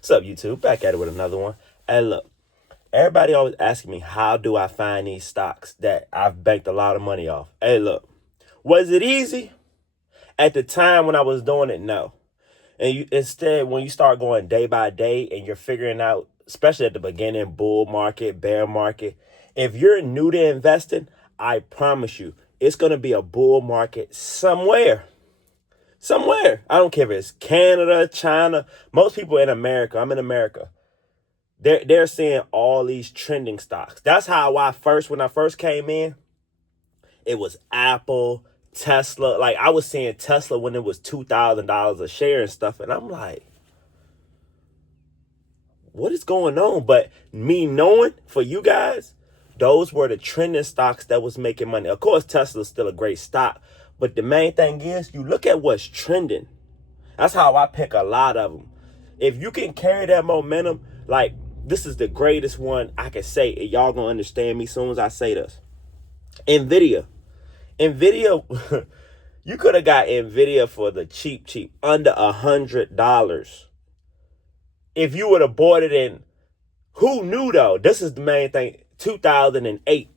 What's up, YouTube? Back at it with another one. Hey, look, everybody always asking me, how do I find these stocks that I've banked a lot of money off? Hey, look, was it easy? At the time when I was doing it, no. And instead, when you start going day by day and you're figuring out, especially at the beginning, bull market, bear market, if you're new to investing, I promise you, it's going to be a bull market somewhere. Somewhere. I don't care if it's Canada, China. Most people in America, I'm in America, they're seeing all these trending stocks. That's how when I first came in, it was Apple, Tesla. Like I was seeing Tesla when it was $2,000 a share and stuff. And I'm like, what is going on? But me knowing for you guys, those were the trending stocks that was making money. Of course, Tesla's still a great stock. But the main thing is you look at what's trending. That's how I pick a lot of them. If you can carry that momentum, like this is the greatest one I can say. And y'all gonna understand me as soon as I say this. Nvidia. Nvidia, you could have got Nvidia for the cheap, under $100. If you would have bought it in, who knew though? This is the main thing. 2008,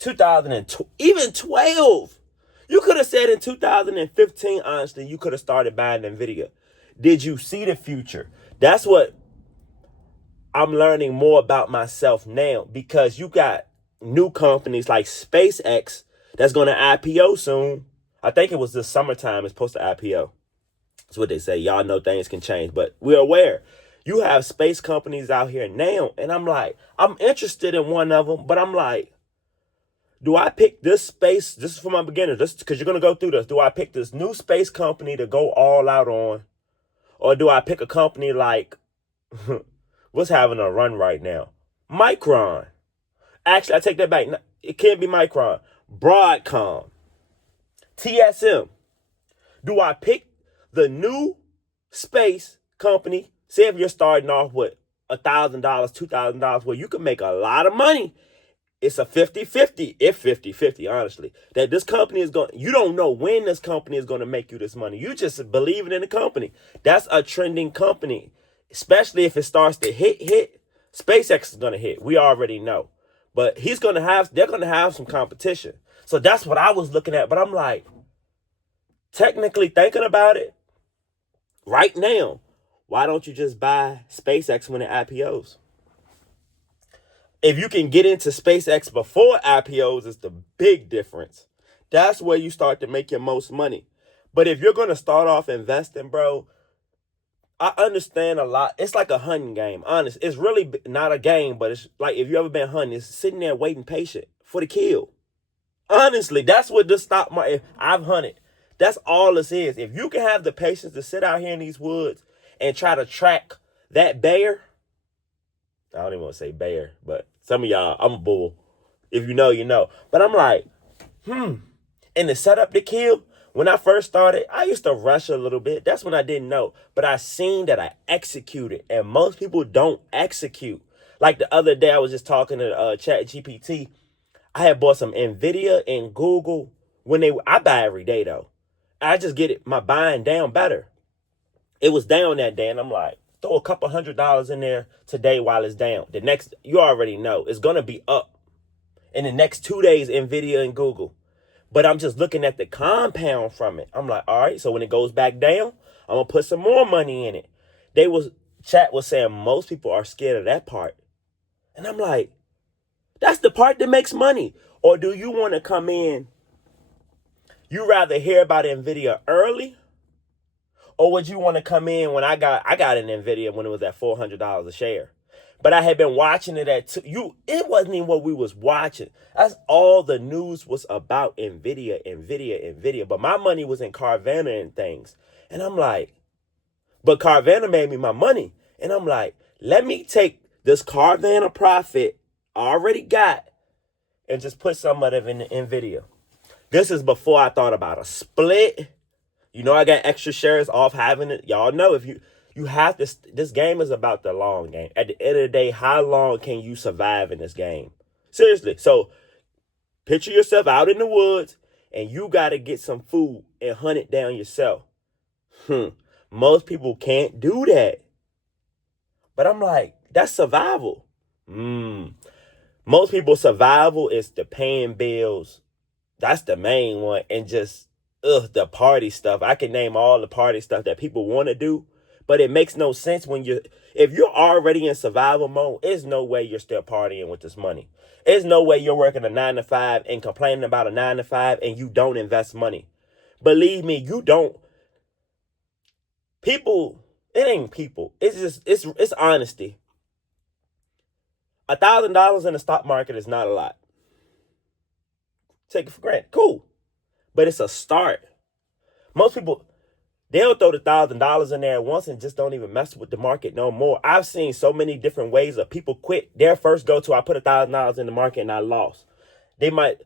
2002, even 12. You could have said in 2015, honestly, you could have started buying Nvidia. Did you see the future? That's what I'm learning more about myself now, because you got new companies like SpaceX that's going to IPO soon. I think it was this summertime it's supposed to IPO. That's what they say. Y'all know things can change, but we're aware. You have space companies out here now, and I'm like, I'm interested in one of them, but I'm like, do I pick this space? This is for my beginners, this because you're going to go through this. Do I pick this new space company to go all out on? Or do I pick a company like what's having a run right now? Micron. Actually, I take that back. It can't be Micron. Broadcom. TSM. Do I pick the new space company? Say if you're starting off with $1,000, $2,000, where you can make a lot of money. It's a 50-50, if 50-50, honestly. That this company is going, you don't know when this company is going to make you this money. You just believe in the company. That's a trending company. Especially if it starts to hit. SpaceX is going to hit. We already know. But they're going to have some competition. So that's what I was looking at. But I'm like, technically thinking about it, right now, why don't you just buy SpaceX when it IPOs? If you can get into SpaceX before IPOs, it's the big difference. That's where you start to make your most money. But if you're going to start off investing, bro, I understand a lot. It's like a hunting game, honest. It's really not a game, but it's like if you ever been hunting, it's sitting there waiting patient for the kill. Honestly, that's what this stock market, I've hunted. That's all this is. If you can have the patience to sit out here in these woods and try to track that bear, I don't even want to say bear, but some of y'all, I'm a bull. If you know, you know. But I'm like, and to set up the kill, when I first started, I used to rush a little bit. That's when I didn't know. But I seen that I executed, and most people don't execute. Like the other day, I was just talking to ChatGPT. I had bought some Nvidia and Google I buy every day though. I just get my buying down better. It was down that day, and I'm like, throw a couple $100 in there today while it's down. The next, you already know, it's going to be up. In the next 2 days, Nvidia and Google. But I'm just looking at the compound from it. I'm like, all right, so when it goes back down, I'm going to put some more money in it. Chat was saying most people are scared of that part. And I'm like, that's the part that makes money. Or do you want to come in, you rather hear about Nvidia early? Or would you want to come in when I got an Nvidia when it was at $400 a share? But I had been watching it it wasn't even what we was watching. That's all the news was about, Nvidia. But my money was in Carvana and things. And I'm like, but Carvana made me my money. And I'm like, let me take this Carvana profit I already got and just put some of it in the Nvidia. This is before I thought about a split. You know, I got extra shares off having it. Y'all know if you have this game is about the long game. At the end of the day, how long can you survive in this game? Seriously. So picture yourself out in the woods and you got to get some food and hunt it down yourself. Most people can't do that. But I'm like, that's survival. Most people's survival is the paying bills. That's the main one. And just, the party stuff. I can name all the party stuff that people want to do, but it makes no sense if you're already in survival mode, there's no way you're still partying with this money. There's no way you're working a 9 to 5 and complaining about a 9 to 5 and you don't invest money. Believe me, you don't. People, it ain't people. It's honesty. $1,000 in the stock market is not a lot. Take it for granted. Cool. But it's a start. Most people, they'll throw the $1,000 in there at once and just don't even mess with the market no more. I've seen so many different ways of people quit. Their first go-to, I put $1,000 in the market and I lost. It might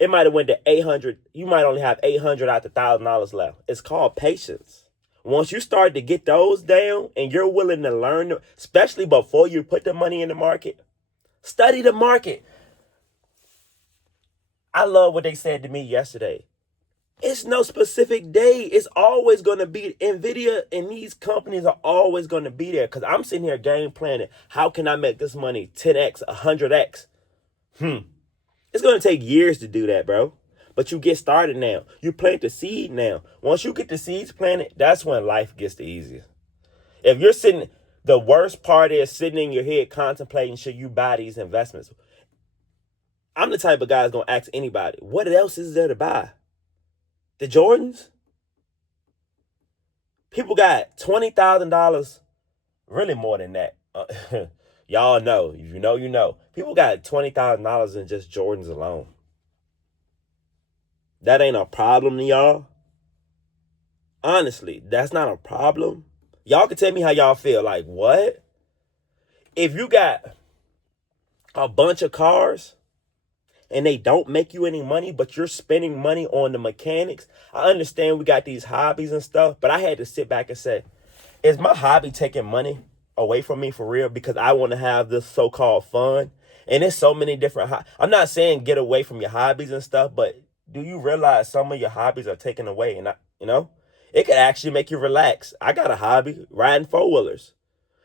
have went to 800. You might only have 800 out of $1,000 left. It's called patience. Once you start to get those down and you're willing to learn, especially before you put the money in the market, study the market. I love what they said to me yesterday. It's no specific day. It's always going to be NVIDIA, and these companies are always going to be there because I'm sitting here game planning. How can I make this money 10x, 100x? It's going to take years to do that, bro. But you get started now. You plant the seed now. Once you get the seeds planted, that's when life gets the easiest. If you're the worst part is sitting in your head contemplating, should you buy these investments? I'm the type of guy that's going to ask anybody, what else is there to buy? The Jordans? People got $20,000, really more than that. Y'all know. If you know, you know. People got $20,000 in just Jordans alone. That ain't a problem to y'all. Honestly, that's not a problem. Y'all can tell me how y'all feel. Like, what? If you got a bunch of cars and they don't make you any money, but you're spending money on the mechanics, I understand we got these hobbies and stuff, but I had to sit back and say, is my hobby taking money away from me for real because I want to have this so-called fun? And there's so many different I'm not saying get away from your hobbies and stuff, but do you realize some of your hobbies are taken away? And it could actually make you relax. I got a hobby, riding four-wheelers.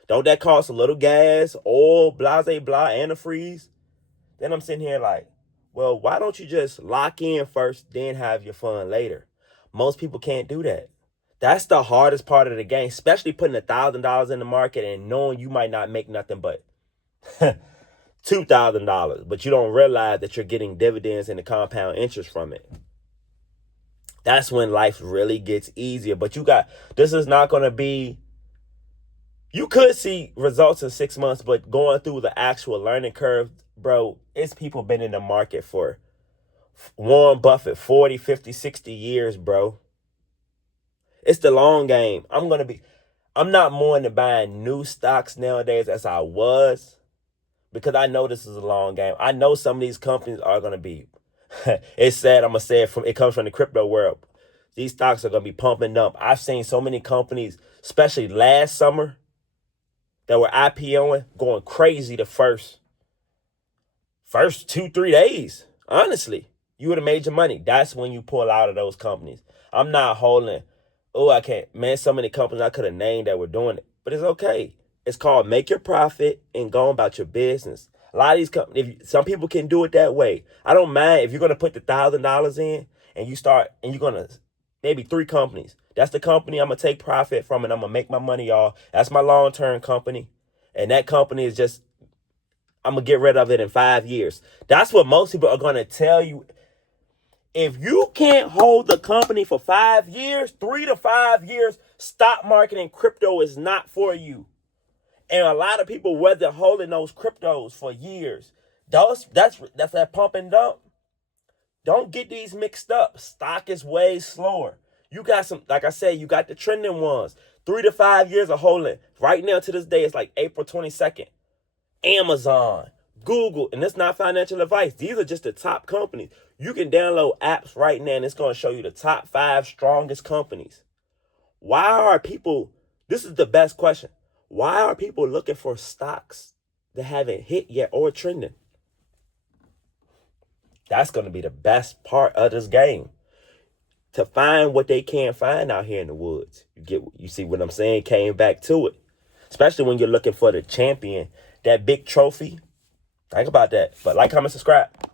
Don't that cost a little gas, oil, blase, blah, antifreeze? Then I'm sitting here like, well, why don't you just lock in first, then have your fun later? Most people can't do that. That's the hardest part of the game, especially putting $1,000 in the market and knowing you might not make nothing but $2,000, but you don't realize that you're getting dividends and the compound interest from it. That's when life really gets easier. But this is not going to be, you could see results in 6 months, but going through the actual learning curve, bro, it's people been in the market for Warren Buffett, 40, 50, 60 years, bro. It's the long game. I'm not more into buying new stocks nowadays as I was, because I know this is a long game. I know some of these companies are going to be, it's sad, I'm going to say it comes from the crypto world. These stocks are going to be pumping up. I've seen so many companies, especially last summer, that were IPOing, going crazy the first 2-3 days. Honestly, you would have made your money. That's when you pull out of those companies. I'm not holding, I can't, man, so many companies I could have named that were doing it, but it's okay. It's called make your profit and go about your business. A lot of these companies, some people can do it that way. I don't mind if you're going to put the $1,000 in and you're going to, maybe 3 companies. That's the company I'm going to take profit from and I'm going to make my money, y'all. That's my long-term company. And that company is just, I'm going to get rid of it in 5 years. That's what most people are going to tell you. If you can't hold the company for 5 years, 3 to 5 years, stock market and crypto is not for you. And a lot of people, whether holding those cryptos for years, that's that pump and dump. Don't get these mixed up. Stock is way slower. You got some, like I said, you got the trending ones. 3 to 5 years of holding. Right now to this day, it's like April 22nd. Amazon, Google, and it's not financial advice. These are just the top companies. You can download apps right now and it's going to show you the top 5 strongest companies. Why are people, this is the best question. Why are people looking for stocks that haven't hit yet or trending? That's going to be the best part of this game. To find what they can't find out here in the woods. You see what I'm saying? Came back to it. especially when you're looking for the champion, that big trophy. Think about that. But like, comment, subscribe.